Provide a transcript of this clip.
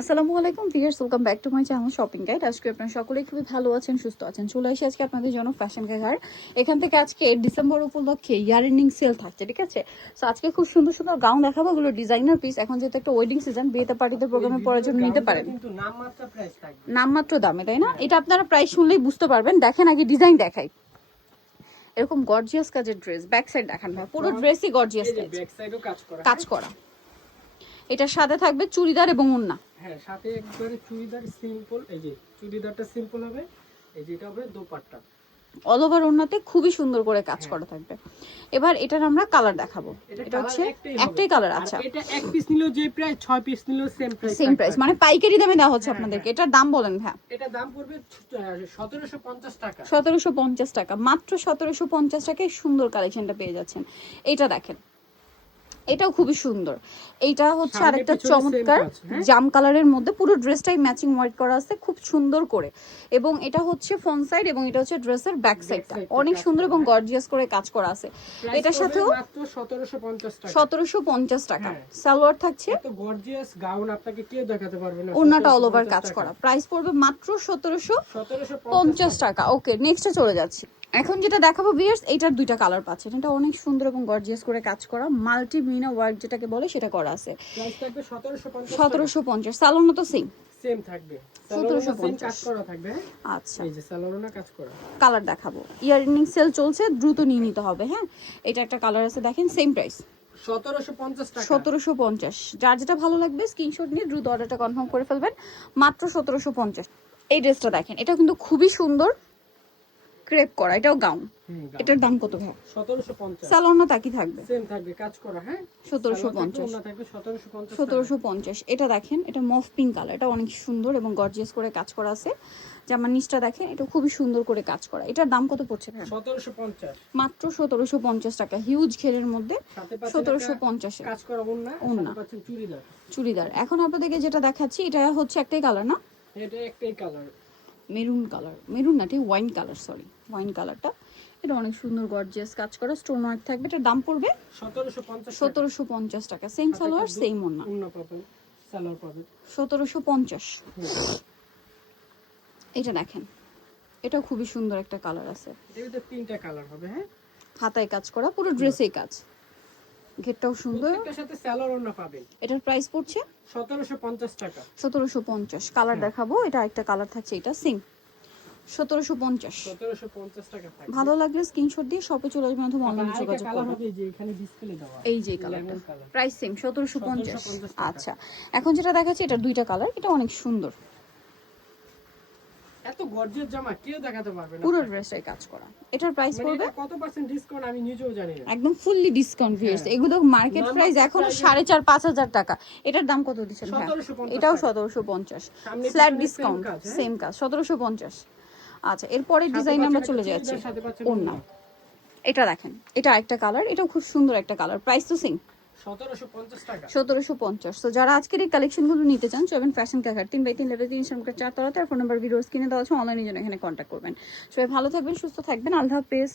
আসসালামু আলাইকুম viewers, welcome back to my channel shopping guide. আজকে আপনারা সকলেই খুবই ভালো আছেন, সুস্থ আছেন। চলে আসি আজকে আপনাদের জন্য ফ্যাশন ঘাট। এখান থেকে আজকে ডিসেম্বর উপলক্ষে ইয়ার এন্ডিং সেল থাকছে, ঠিক আছে? সো আজকে খুব সুন্দর সুন্দর গাউন দেখাবো, এগুলো ডিজাইনার পিস। এখন যেহেতু একটা ওয়েডিং সিজন, বিয়েতে পার্টিতে প্রোগ্রামে পরার জন্য নিতে পারেন নামমাত্র দামে, তাই না? এটা আপনারা প্রাইস শুনলেই বুঝতে পারবেন। দেখেন আগে ডিজাইন দেখাই। এরকম গর্জিয়াস কাজের ড্রেস, ব্যাক সাইড দেখান ভাই, পুরো ড্রেসই গর্জিয়াস কাজ করা। এটার সাথে থাকবে চুড়িদার এবং ওড়না। হ্যাঁ, সাথে একবারে চুড়িদার সিম্পল, এই যে চুড়িদারটা সিম্পল হবে, এই যে এটা হবে দোপাট্টা। অল ওভার ওড়নাতে খুবই সুন্দর করে কাজ করা থাকবে। এবার এটার আমরা কালার দেখাবো। এটা হচ্ছে একটাই কালার। আচ্ছা, এটা এক পিস নিলেও যে প্রাইস, 6 পিস নিলেও সেম প্রাইস, মানে পাইকারি দামে দেওয়া হচ্ছে আপনাদেরকে। এটার দাম বলেন ভাই? এটা দাম পড়বে 1750 টাকা। 1750 টাকা, মাত্র 1750 টাকায় সুন্দর কালেকশনটা পেয়ে যাচ্ছেন। এটা দেখেন, এটাও খুবই সুন্দর। এইটা হচ্ছে আরেকটা চমৎকার জাম কালারের মধ্যে, পুরো ড্রেসটাই ম্যাচিং ওয়াইট করা আছে খুব সুন্দর করে। এবং এটা হচ্ছে ফ্রন্ট সাইড এবং এটা হচ্ছে ড্রেসের ব্যাক সাইডটা অনেক সুন্দর এবং গর্জিয়াস করে কাজ করা আছে। এটার সাথেও মাত্র 1750 টাকা। 1750 টাকা। সালোয়ার থাকছে, এত গর্জিয়াস গাউন আপনাকে কেউ দেখাতে পারবে না। ওড়নাটা অল ওভার কাজ করা। প্রাইস পড়বে মাত্র 1750 টাকা। ওকে, নেক্সটে চলে যাচ্ছি। এখন যেটা দেখাবো ভিউয়ার্স, এটার দুইটা কালার পাচ্ছেন। এটা অনেক সুন্দর এবং গর্জিয়াস করে কাজ করা, মাল্টি মিনা ওয়ার্ক যেটাকে বলে সেটা করা আছে। প্রাইস থাকবে 1750। সালোয়ার তো সেম থাকবে, 1750 কাজ করা থাকবে। আচ্ছা, এই যে সালোয়ারও কাজ করা। কালার দেখাবো। ইয়ার এন্ডিং সেল চলছে, দ্রুত নিয়ে নিতে হবে। হ্যাঁ, এটা একটা কালার আছে, দেখেন সেম প্রাইস 1750 টাকা। 1750। যার যেটা ভালো লাগবে স্ক্রিনশট নিয়ে দ্রুত অর্ডারটা কনফার্ম করে ফেলবেন, মাত্র 1750। এই ড্রেসটা দেখেন, এটা কিন্তু খুবই সুন্দর, ক্রেপ করা, এটাও গাউন। এটার দাম কত ভাই? 1750। সালোয়ার তাকি থাকবে, সেম থাকবে, কাজ করা। হ্যাঁ, 1750। থাকবে 1750। 1750। এটা দেখেন, এটা মফ পিঙ্ক কালার, এটা অনেক সুন্দর এবং গর্জিয়াস করে কাজ করা আছে। জামার নিচটা দেখেন, এটা খুবই সুন্দর করে কাজ করা। এটার দাম কত পড়ছে ভাই? 1750। মাত্র 1750 টাকা, হিউজ ঘেরের মধ্যে 1750 এ কাজ করা ওড়না, সাথে পাচ্ছেন চুড়িদার। চুড়িদার। এখন আপনাদেরকে যেটা দেখাচ্ছি, এটা হচ্ছে একটাই কালার না? এটা একটাই কালার, মেরুন কালার, মেরুন না ঠিক ওয়াইন কালার, সরি ওয়াইন কালারটা। এটা অনেক সুন্দর গর্জিয়াস কাজ করা, স্টোন ওয়ার্ক থাকবে। এটার দাম পড়বে 1750 টাকা। সেম সালোয়ার সেম ওড়না, ওড়না পাবেন, সালোয়ার পাবেন 1750। এটা দেখেন, এটা খুবই সুন্দর একটা কালার আছে। এটাতে তিনটা কালার হবে। হ্যাঁ, হাতায় কাজ করা, পুরো ড্রেসেই কাজ, ঘেরটাও সুন্দর। প্রত্যেকটার সাথে সালোয়ার ওড়না পাবেন। এটার প্রাইস পড়ছে 1750 টাকা। 1750। কালার দেখাবো, এটা একটা কালার থাকছে, এটা সেম 1750। 1750 টাকা থাকবে। ভালো লাগলে স্ক্রিনশট দিয়ে শপে চলে আসবেন অথবা অনলাইনে যোগাযোগ কালার করবেন। হবে যে এখানে ডিসপ্লে দেওয়া, এই যে কালারটা, প্রাইস সেম 1750। আচ্ছা, এখন যেটা দেখাচ্ছি, এটা দুইটা কালার, এটা অনেক সুন্দর। এত গর্জিয়াস জামা কেউ দেখাতে পারবে না, পুরো ড্রেসটাই কাজ করা। এটার প্রাইস পড়বে কত পার্সেন্ট ডিসকাউন্ট আমি নিজেও জানি না, একদম ফুললি ডিসকাউন্ট ভিউয়ার্স। এগুলো মার্কেট প্রাইস এখন 4500-5000 টাকা। এটার দাম কত দিচ্ছেন ভাই? এটাও 1750, ফ্ল্যাট ডিসকাউন্ট, সেম কাজ 1750। আচ্ছা, এরপরে ডিজাইন আমরা চলে যাচ্ছি। ওড়না, এটা দেখেন, এটা একটা কালার, এটাও খুব সুন্দর একটা কালার। প্রাইস তো সেম 1750 টাকা। 1750। তো যারা আজকের এই কালেকশনগুলো নিতে চান, চলবেন ফ্যাশন ঘাট 3/3 লেভেল 3 নম্বর 4 তলাতে। আর ফোন নাম্বার ভিডিওস কিনে দেওয়া আছে, অনলাইনে জন্য এখানে কন্ট্যাক্ট করবেন। সবাই ভালো থাকবেন, সুস্থ থাকবেন, আল্লাহ হাফেজ।